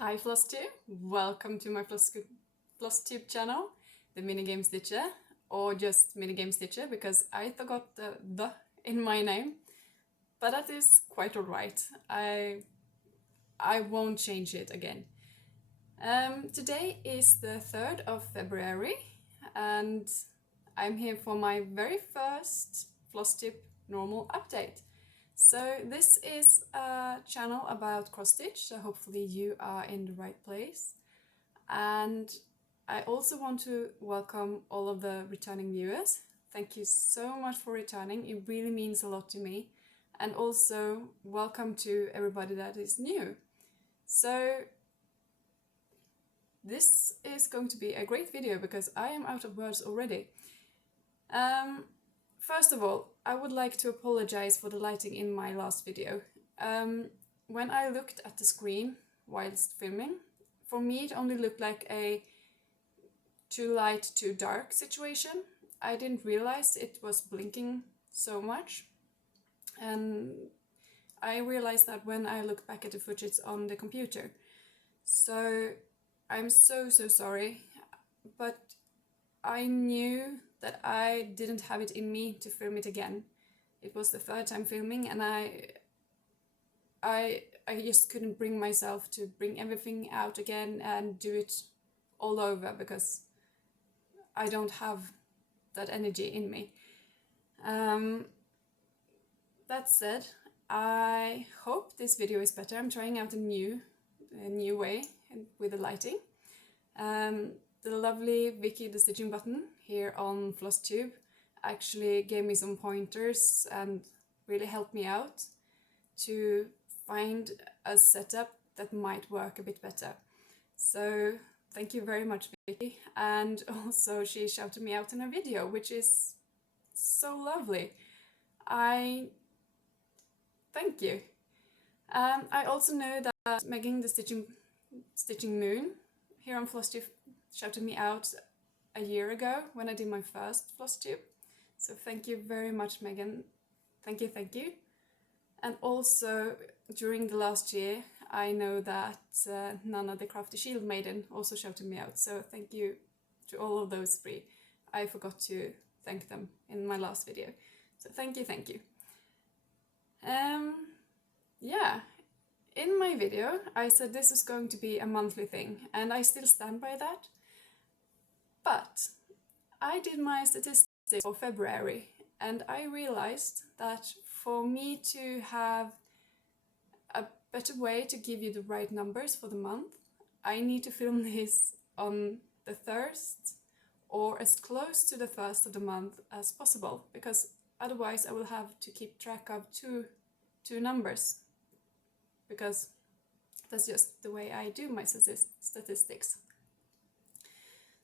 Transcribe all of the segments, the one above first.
Hi Flosstube, welcome to my Flosstube channel, the minigame stitcher, or just minigame stitcher because I forgot the in my name, but that is quite alright. I won't change it again. Today is the 3rd of February and I'm here for my very first Flosstube normal update. So this is a channel about cross stitch, so hopefully you are in the right place. And I also want to welcome all of the returning viewers. Thank you so much for returning, it really means a lot to me. And also welcome to everybody that is new. So this is going to be a great video because I am out of words already. First of all, I would like to apologize for the lighting in my last video. When I looked at the screen whilst filming, for me it only looked like a too light, too dark situation. I didn't realize it was blinking so much. And I realized that when I looked back at the footage on the computer. So I'm so sorry, but I knew that I didn't have it in me to film it again. It was the 3rd time filming and I just couldn't bring myself to bring everything out again and do it all over because I don't have that energy in me. That said, I hope this video is better. I'm trying out a new way with the lighting. The lovely Vicky the Stitching Button here on Flosstube actually gave me some pointers and really helped me out to find a setup that might work a bit better. So thank you very much, Vicky. And also she shouted me out in a video, which is so lovely. Thank you. I also know that Megan the Stitching Moon here on Flosstube shouted me out a year ago when I did my first Flosstube. So thank you very much, Megan. Thank you. And also during the last year, I know that Nana the Crafty Shield Maiden also shouted me out. So thank you to all of those 3. I forgot to thank them in my last video. So thank you. Yeah. In my video, I said this was going to be a monthly thing, and I still stand by that. But I did my statistics for February, and I realized that for me to have a better way to give you the right numbers for the month, I need to film this on the 1st or as close to the 1st of the month as possible, because otherwise I will have to keep track of two numbers, because that's just the way I do my statistics.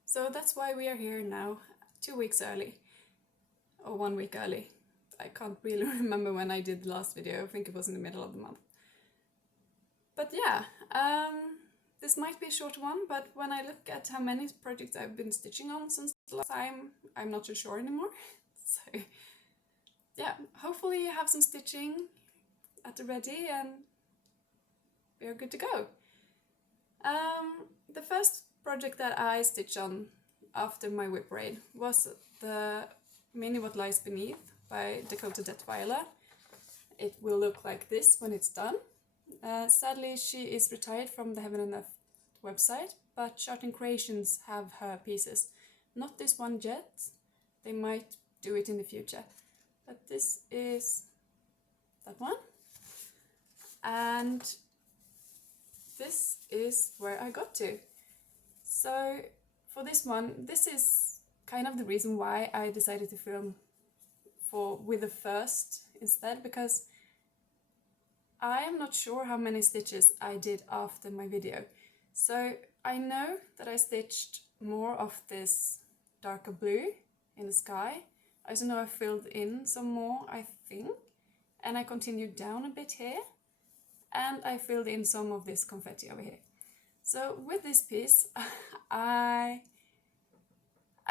So that's why we are here now, 2 weeks early, or 1 week early. I can't really remember when I did the last video, I think it was in the middle of the month. But yeah, this might be a short one, but when I look at how many projects I've been stitching on since the last time, I'm not too sure anymore. So yeah, hopefully you have some stitching at the ready and we're good to go. The first project that I stitched on after my whip raid was the Mini What Lies Beneath by Dakota Detweiler. It will look like this when it's done. Sadly, she is retired from the Heaven and Earth website, but Charting Creations have her pieces. Not this one yet, they might do it in the future. But this is that one. And this is where I got to. So for this one, this is kind of the reason why I decided to film with the 1st instead, because I am not sure how many stitches I did after my video. So I know that I stitched more of this darker blue in the sky. I also know I filled in some more, I think, and I continued down a bit here, and I filled in some of this confetti over here. So with this piece, I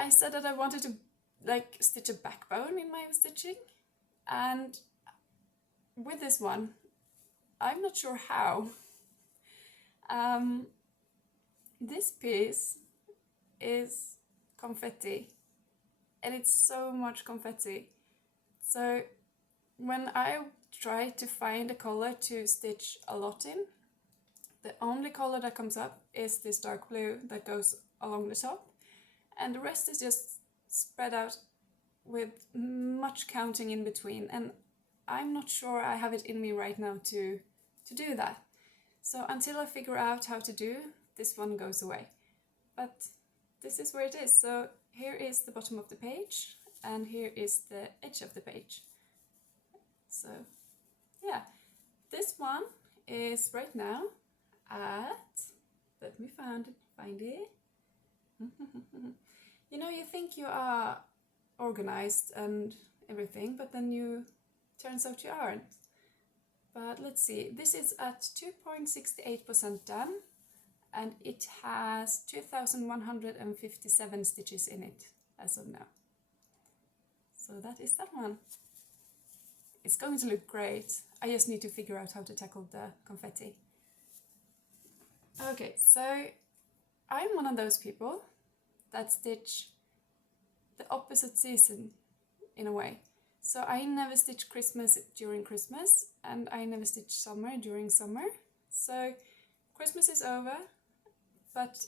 said that I wanted to like stitch a backbone in my stitching, and with this one, I'm not sure how. This piece is confetti, and it's so much confetti. So when I try to find a color to stitch a lot in, the only color that comes up is this dark blue that goes along the top, and the rest is just spread out with much counting in between, and I'm not sure I have it in me right now to do that. So until I figure out how to do, this one goes away. But this is where it is. So here is the bottom of the page, and here is the edge of the page. So yeah, this one is right now at, let me find it. You know, you think you are organized and everything, but then turns out you aren't. But let's see, this is at 2.68% done, and it has 2,157 stitches in it as of now. So that is that one. It's going to look great. I just need to figure out how to tackle the confetti. Okay, so I'm one of those people that stitch the opposite season in a way. So I never stitch Christmas during Christmas, and I never stitch summer during summer. So Christmas is over, but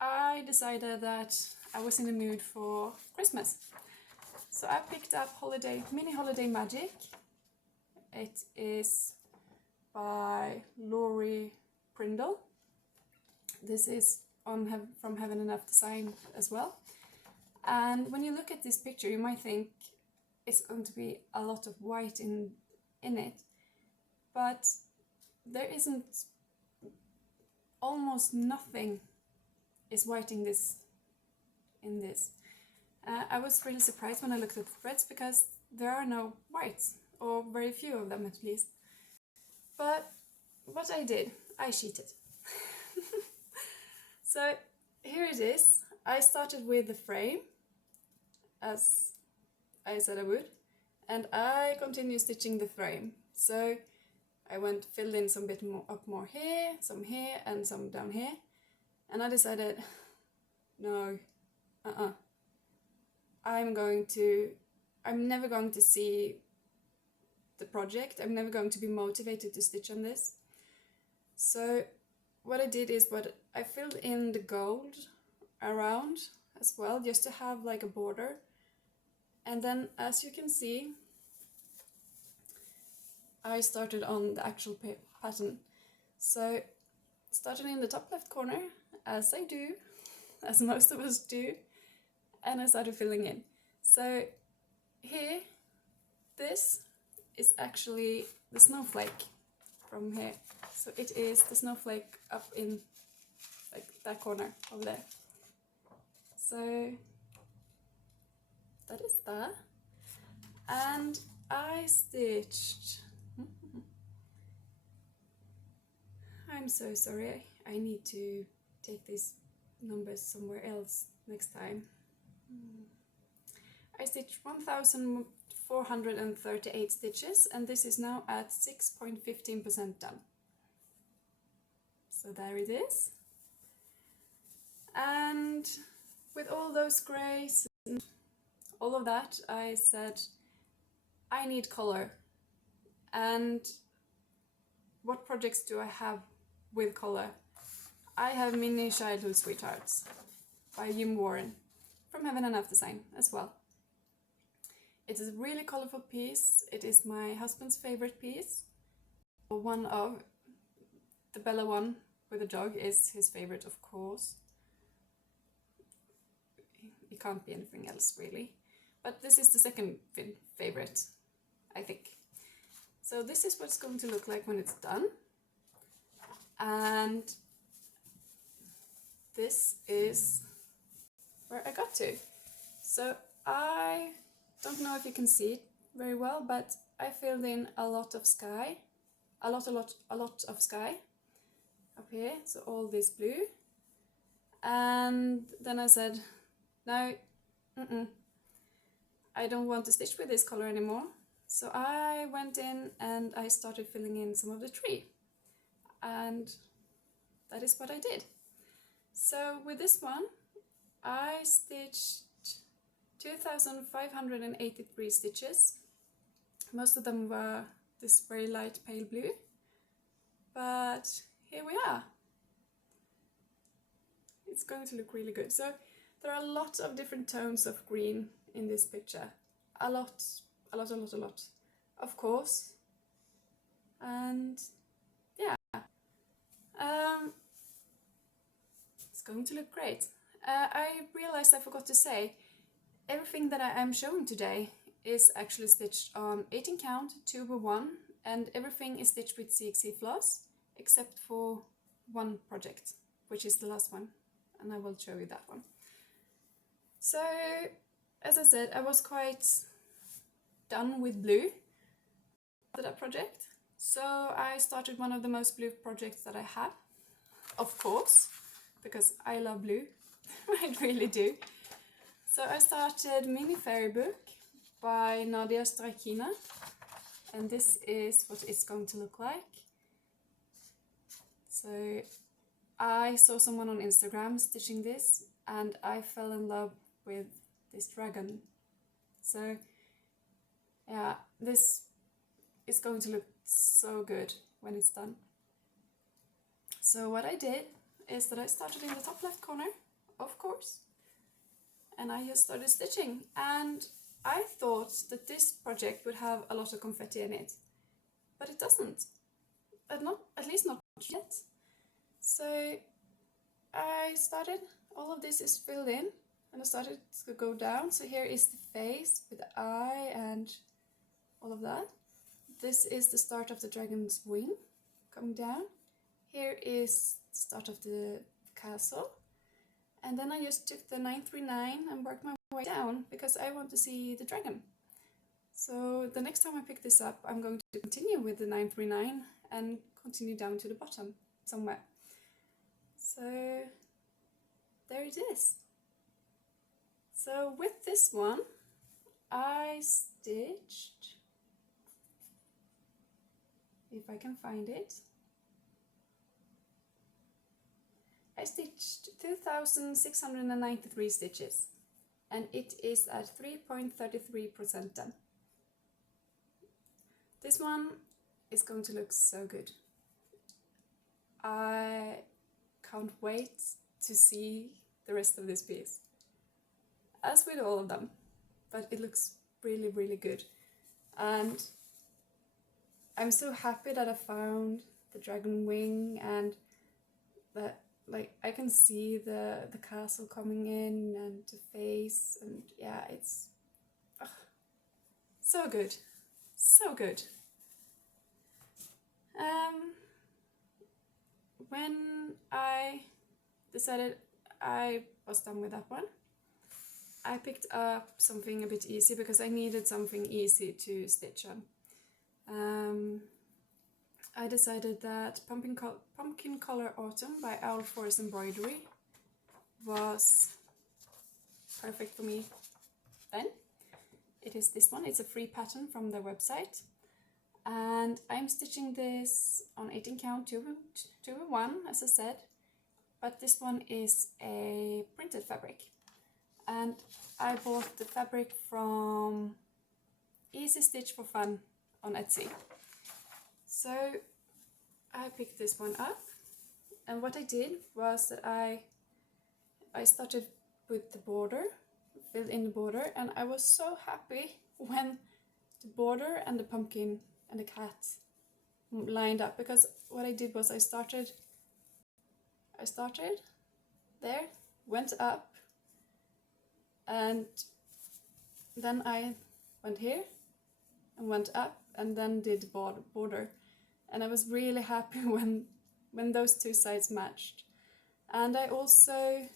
I decided that I was in the mood for Christmas. So I picked up Mini Holiday Magic. It is by Laurie Prindle. This is from Heaven Enough Design as well. And when you look at this picture, you might think it's going to be a lot of white in it, but there isn't, almost nothing is white in this. I was really surprised when I looked at the threads because there are no whites, or very few of them at least. But what I did, I cheated. So here it is. I started with the frame, as I said I would, and I continued stitching the frame. So I filled in some bit more here, some here, and some down here, and I decided, no, I'm never going to see the project. I'm never going to be motivated to stitch on this. So what I did is I filled in the gold around as well, just to have like a border. And then, as you can see, I started on the actual pattern. So started in the top left corner, as I do, as most of us do, and I started filling in. So here, this is actually the snowflake from here. So it is the snowflake up in like that corner over there. So that is that. And I stitched, I'm so sorry, I need to take these numbers somewhere else next time. I stitched 1,438 stitches, and this is now at 6.15% done. So there it is. And with all those grays and all of that, I said, I need color. And what projects do I have with color? I have Mini Childhood Sweethearts by Jim Warren from Heaven Enough Design as well. It is a really colorful piece. It is my husband's favorite piece. One of the Bella one with the dog is his favorite, of course. It can't be anything else really. But this is the second favorite, I think. So this is what it's going to look like when it's done. And this is where I got to. So I don't know if you can see it very well, but I filled in a lot of sky, a lot of sky up here, so all this blue. And then I said, no, I don't want to stitch with this color anymore. So I went in and I started filling in some of the tree. And that is what I did. So with this one, I stitched 2,583 stitches. Most of them were this very light pale blue, but here we are. It's going to look really good. So there are a lot of different tones of green in this picture. A lot, of course. And yeah, it's going to look great. I realized I forgot to say, everything that I am showing today is actually stitched on 18 count 2/1, and everything is stitched with CXC floss except for one project, which is the last one, and I will show you that one. So as I said, I was quite done with blue for that project, so I started one of the most blue projects that I have, of course, because I love blue. I really do. So I started Mini Fairy Book by Nadia Strykina, and this is what it's going to look like. So I saw someone on Instagram stitching this, and I fell in love with this dragon. So yeah, this is going to look so good when it's done. So what I did is that I started in the top left corner, of course, and I just started stitching, and I thought that this project would have a lot of confetti in it, but it doesn't, at least not yet. So I started, all of this is filled in, and I started to go down. So here is the face with the eye and all of that. This is the start of the dragon's wing coming down. Here is the start of the castle. And then I just took the 939 and worked my way down because I want to see the dragon. So the next time I pick this up, I'm going to continue with the 939 and continue down to the bottom somewhere. So there it is. So with this one, I stitched, if I can find it, I stitched 2,693 stitches, and it is at 3.33% done. This one is going to look so good. I can't wait to see the rest of this piece, as with all of them, but it looks really, really good. And I'm so happy that I found the dragon wing, and that, like, I can see the castle coming in and the face, and yeah, it's so good, so good. When I decided I was done with that one, I picked up something a bit easy because I needed something easy to stitch on. I decided that Pumpkin Color Autumn by Owl Forest Embroidery was perfect for me then. It is this one. It's a free pattern from their website, and I'm stitching this on 18 count 2/1, as I said, but this one is a printed fabric, and I bought the fabric from Easy Stitch for Fun on Etsy. So I picked this one up, and what I did was that I started with the border, filled in the border, and I was so happy when the border and the pumpkin and the cat lined up, because what I did was I started there, went up, and then I went here and went up, and then did the border, and I was really happy when those two sides matched. And I also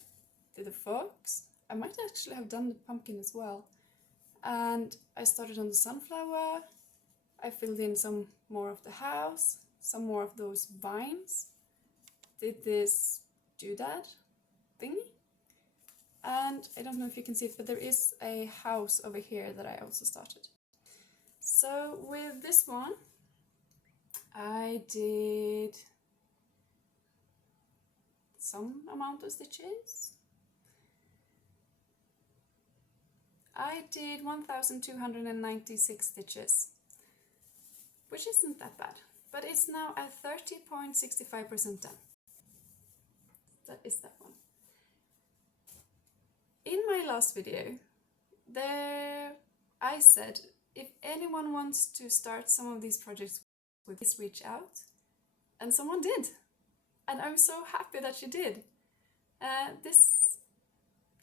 did the fox. I might actually have done the pumpkin as well. And I started on the sunflower. I filled in some more of the house, some more of those vines, did this doodad thingy, and I don't know if you can see it, but there is a house over here that I also started. So with this one, I did some amount of stitches. I did 1,296 stitches, which isn't that bad, but it's now at 30.65% done. That is that one. In my last video, I said if anyone wants to start some of these projects with, please reach out, and someone did, and I'm so happy that she did. This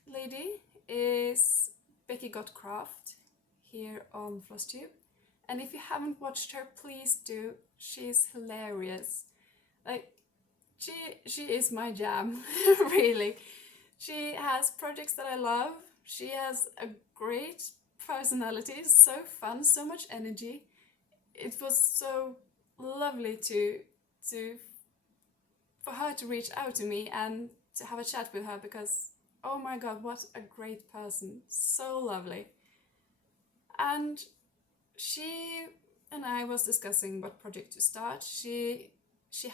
lady is Becky Got Craft here on Flosstube, and if you haven't watched her, please do. She's hilarious. Like, she is my jam. Really. She has projects that I love. She has a great personality, so fun, so much energy. It was so lovely for her to reach out to me and to have a chat with her, because oh my god, what a great person, so lovely. And she and I was discussing what project to start. She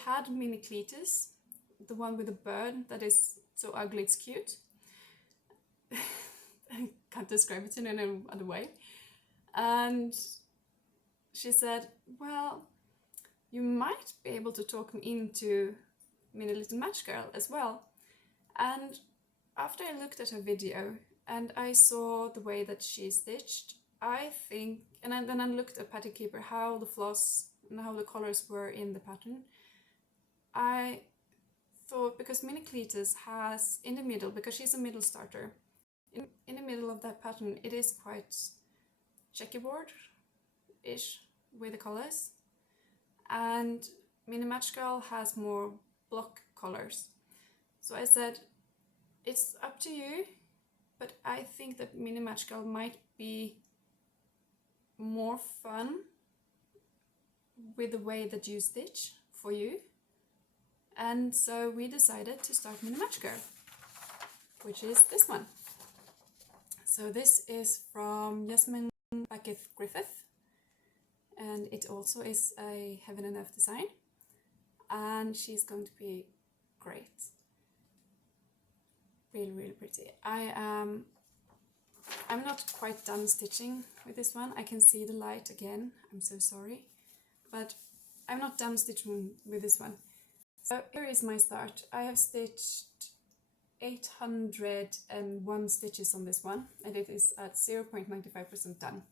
had mini Cletus, the one with the bird that is so ugly it's cute. I can't describe it in any other way. And she said, well, you might be able to talk me into Mini Little Match Girl as well. And after I looked at her video and I saw the way that she stitched, I think, and then I looked at Pattern Keeper, how the floss and how the colors were in the pattern, I thought, because Mini Cletus has in the middle, because she's a middle starter, in the middle of that pattern it is quite checkerboard-ish with the colors, and Mini Match Girl has more block colors. So I said, it's up to you, but I think that Mini Match Girl might be more fun with the way that you stitch for you. And so we decided to start Mini Match Girl, which is this one. So this is from Yasmin Beckett Griffith, and it also is a Heaven and Earth design, and she's going to be great. Really, really pretty. I'm not quite done stitching with this one. I can see the light again. I'm so sorry, but I'm not done stitching with this one. So here is my start. I have stitched 801 stitches on this one, and it is at 0.95% done.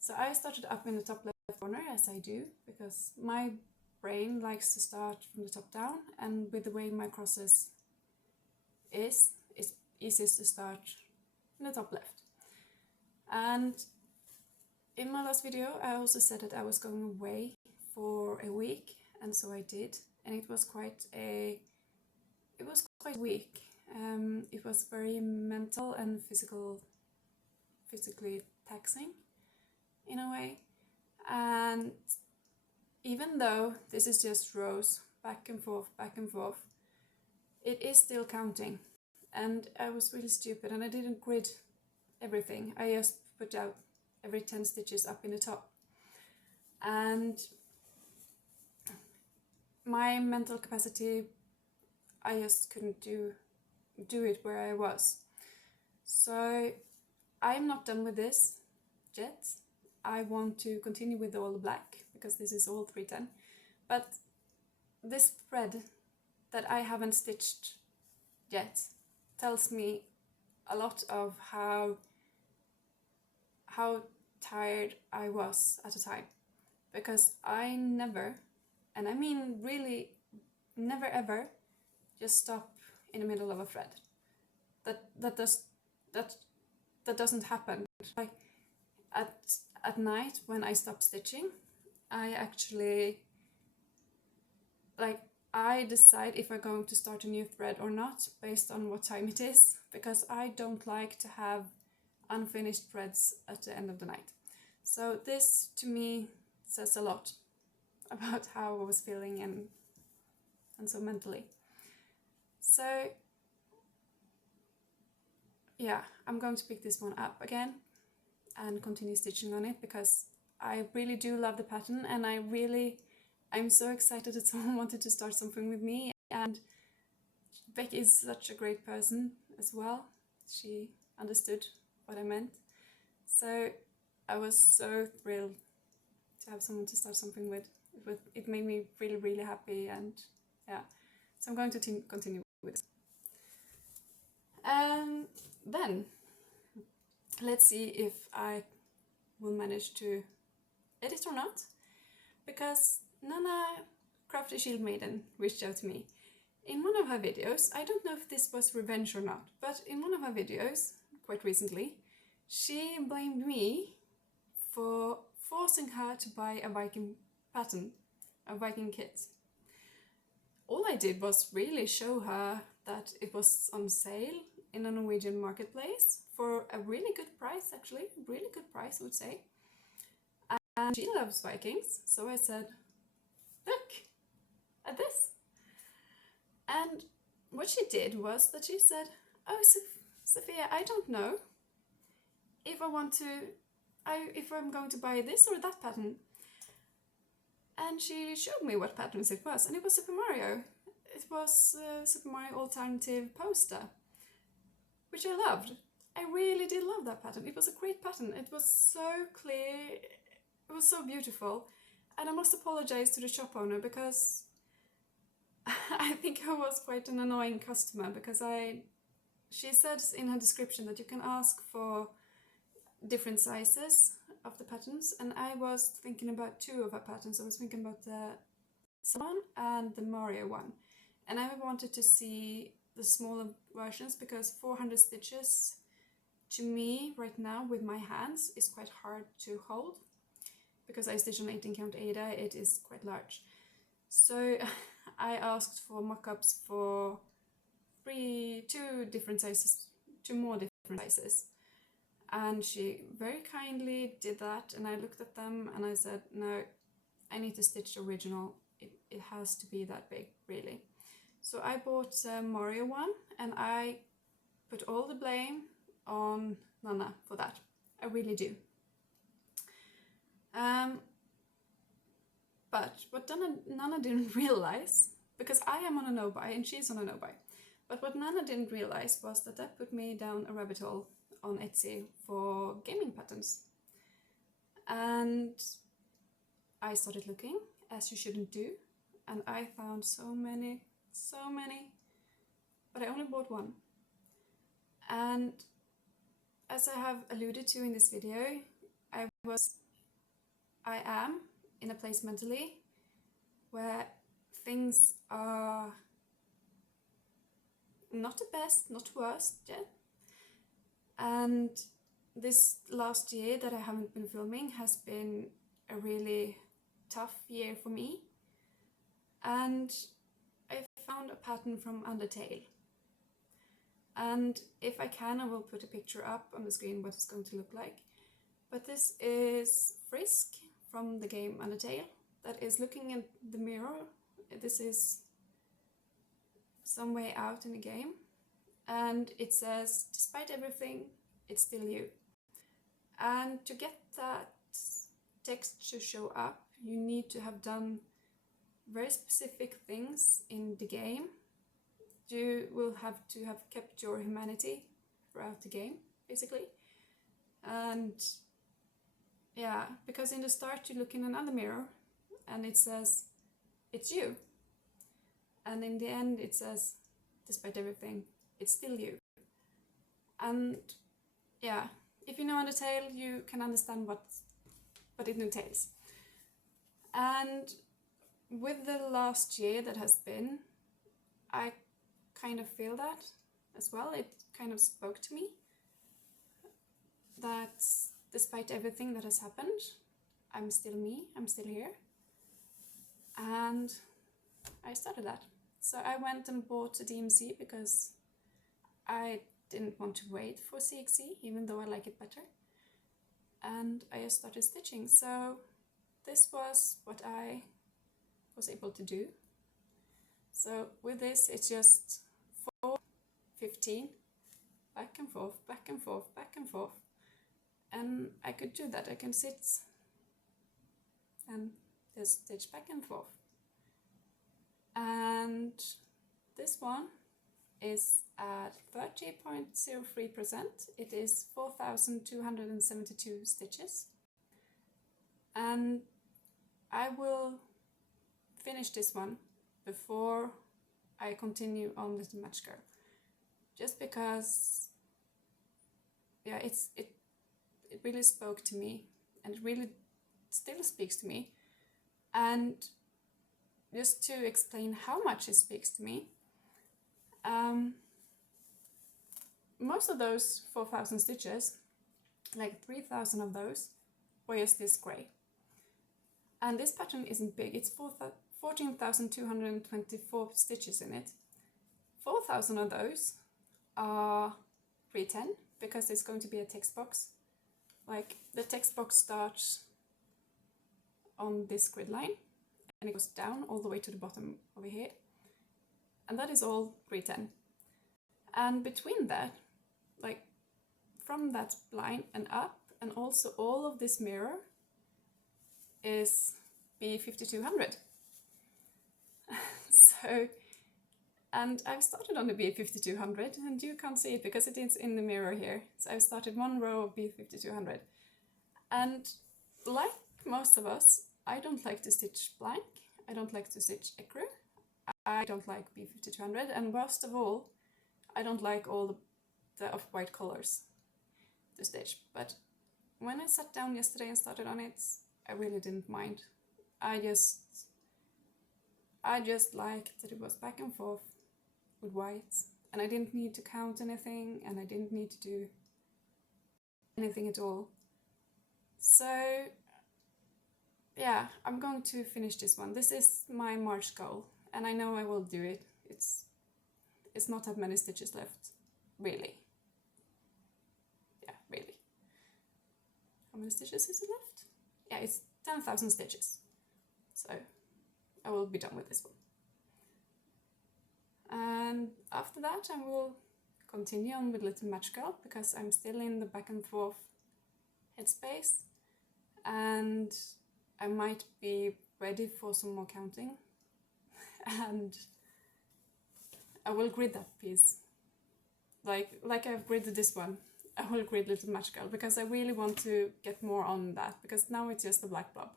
So I started up in the top left corner, as I do, because my brain likes to start from the top down, and with the way my crosses is, it's easiest to start in the top left. And in my last video I also said that I was going away for a week, and so I did, and it was quite a week. It was very mental and physically taxing in a way, and even though this is just rows back and forth, it is still counting. And I was really stupid and I didn't grid everything. I just put out every 10 stitches up in the top, and my mental capacity, I just couldn't do it where I was. So I'm not done with this yet. I want to continue with all the black, because this is all 310, but this thread that I haven't stitched yet tells me a lot of how tired I was at the time, because I never, and I mean really never ever, just stop in the middle of a thread. That doesn't happen. Like at night when I stop stitching, I actually, like, I decide if I'm going to start a new thread or not based on what time it is, because I don't like to have unfinished threads at the end of the night. So this to me says a lot about how I was feeling and so mentally. So yeah, I'm going to pick this one up again and continue stitching on it, because I really do love the pattern, and I'm so excited that someone wanted to start something with me, and Becky is such a great person as well. She understood what I meant. So I was so thrilled to have someone to start something with. It made me really, really happy, and yeah. So I'm going to continue with this. And then let's see if I will manage to edit or not, because Nana, Crafty Shield Maiden, reached out to me. In one of her videos, I don't know if this was revenge or not, but in one of her videos, quite recently, she blamed me for forcing her to buy a Viking pattern, a Viking kit. All I did was really show her that it was on sale in a Norwegian marketplace for a really good price, actually, really good price, I would say. And she loves Vikings, so I said, look at this. And what she did was that she said, oh, Sophia, I don't know if I'm going to buy this or that pattern. And she showed me what patterns it was, and it was Super Mario. It was Super Mario Alternative Poster, which I loved. I really did love that pattern. It was a great pattern. It was so clear. It was so beautiful. And I must apologize to the shop owner, because I think I was quite an annoying customer, because she said in her description that you can ask for different sizes of the patterns, and I was thinking about two of her patterns. I was thinking about the one and the Mario one, and I wanted to see the smaller versions, because 400 stitches to me right now with my hands is quite hard to hold, because I stitch on 18 count Ada. It is quite large. So I asked for mock-ups for two more different sizes. And she very kindly did that, and I looked at them and I said, no, I need to stitch the original. It has to be that big, really. So I bought Mario one, and I put all the blame on Nana for that. I really do. But what Nana didn't realize, because I am on a no-buy and she's on a no-buy, but what Nana didn't realize was that put me down a rabbit hole on Etsy for gaming patterns. And I started looking, as you shouldn't do, and I found so many, but I only bought one. And as I have alluded to in this video, I am in a place mentally where things are not the best, not worst yet. And this last year that I haven't been filming has been a really tough year for me. And I found a pattern from Undertale. And if I can, I will put a picture up on the screen what it's going to look like. But this is Frisk from the game Undertale that is looking at the mirror. This is some way out in the game. And it says, despite everything, it's still you. And to get that text to show up, you need to have done very specific things in the game. You will have to have kept your humanity throughout the game, basically. And yeah, because in the start you look in another mirror and it says, it's you. And in the end it says, despite everything, it's still you. And yeah, if you know Undertale, you can understand what it entails. And with the last year that has been, I kind of feel that as well. It kind of spoke to me that despite everything that has happened, I'm still me, I'm still here. And I started that. So I went and bought a DMC because I didn't want to wait for CXC, even though I like it better. And I just started stitching. So this was what I was able to do. So with this, it's just 4, 15, back and forth, back and forth, back and forth. And I could do that. I can sit and just stitch back and forth. And this one is at 30.03%. It is 4,272 stitches. And I will finish this one before I continue on Little Match Girl. Just because, yeah, it really spoke to me, and it really still speaks to me. And just to explain how much it speaks to me, most of those 4,000 stitches, like 3,000 of those, were just this grey. And this pattern isn't big, it's 14,224 stitches in it. 4,000 of those are 310, because it's going to be a text box. Like, the text box starts on this grid line, and it goes down all the way to the bottom over here. And that is all 310. And between that, like from that line and up, and also all of this mirror, is B5200. So, and I've started on the B5200, and you can't see it because it is in the mirror here. So I've started one row of B5200. And like most of us, I don't like to stitch blank, I don't like to stitch ecru, I don't like B5200, and worst of all, I don't like all the off-white colors to stitch. But when I sat down yesterday and started on it, I really didn't mind. I just liked that it was back and forth with white, and I didn't need to count anything, and I didn't need to do anything at all. So yeah, I'm going to finish this one. This is my March goal, and I know I will do it. It's not that many stitches left, really. Yeah, really. How many stitches is it left? Yeah, it's 10,000 stitches. So I will be done with this one. And after that, I will continue on with Little Match Girl, because I'm still in the back and forth headspace, and I might be ready for some more counting. And I will grid that piece. Like I've gridded this one, I will grid Little Match Girl, because I really want to get more on that, because now it's just a black blob,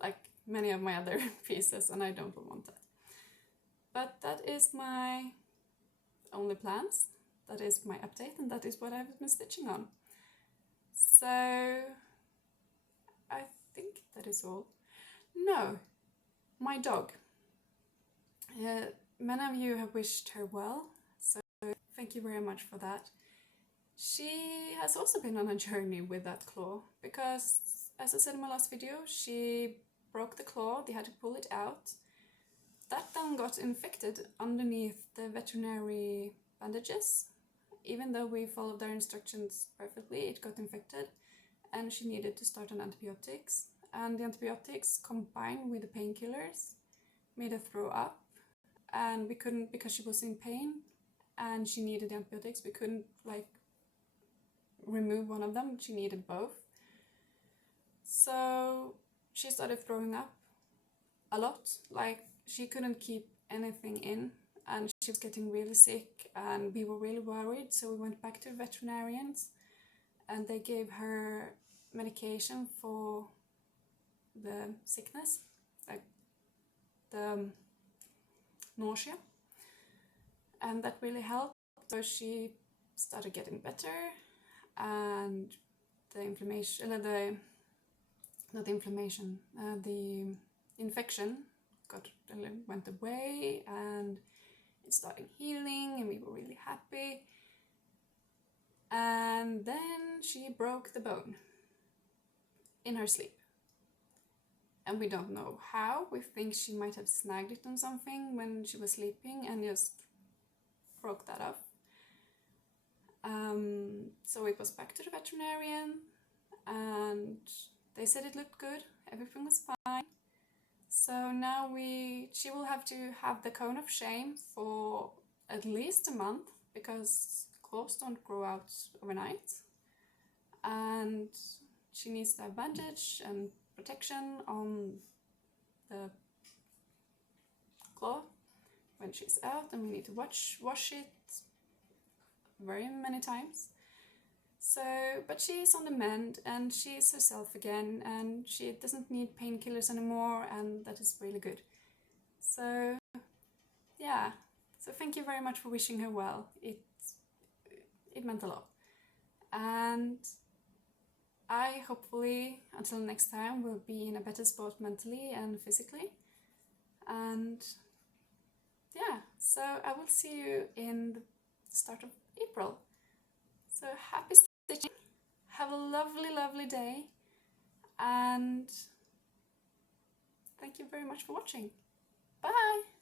like many of my other pieces, and I don't want that. But that is my only plans, that is my update, and that is what I've been stitching on. So I think that is all. No, my dog. Many of you have wished her well, so thank you very much for that. She has also been on a journey with that claw, because, as I said in my last video, she broke the claw, they had to pull it out. That then got infected underneath the veterinary bandages. Even though we followed their instructions perfectly, it got infected, and she needed to start on antibiotics. And the antibiotics, combined with the painkillers, made her throw up. And we couldn't, because she was in pain and she needed antibiotics, we couldn't like remove one of them, she needed both. So she started throwing up a lot, like she couldn't keep anything in, and she was getting really sick, and we were really worried. So we went back to veterinarians, and they gave her medication for the sickness, like the nausea, and that really helped. So she started getting better, and the inflammation, the infection went away, and it started healing, and we were really happy. And then she broke the bone in her sleep, and we don't know how. We think she might have snagged it on something when she was sleeping and just broke that off. So it was back to the veterinarian, and they said it looked good, everything was fine. So now she will have to have the cone of shame for at least a month, because claws don't grow out overnight, and she needs to have bandage and protection on the claw when she's out, and we need to wash it very many times. So, but she is on the mend, and she is herself again, and she doesn't need painkillers anymore, and that is really good. So, yeah. So thank you very much for wishing her well. It meant a lot. And I hopefully, until next time, will be in a better spot mentally and physically. And yeah, so I will see you in the start of April. So happy stitching, have a lovely, lovely day, and thank you very much for watching. Bye!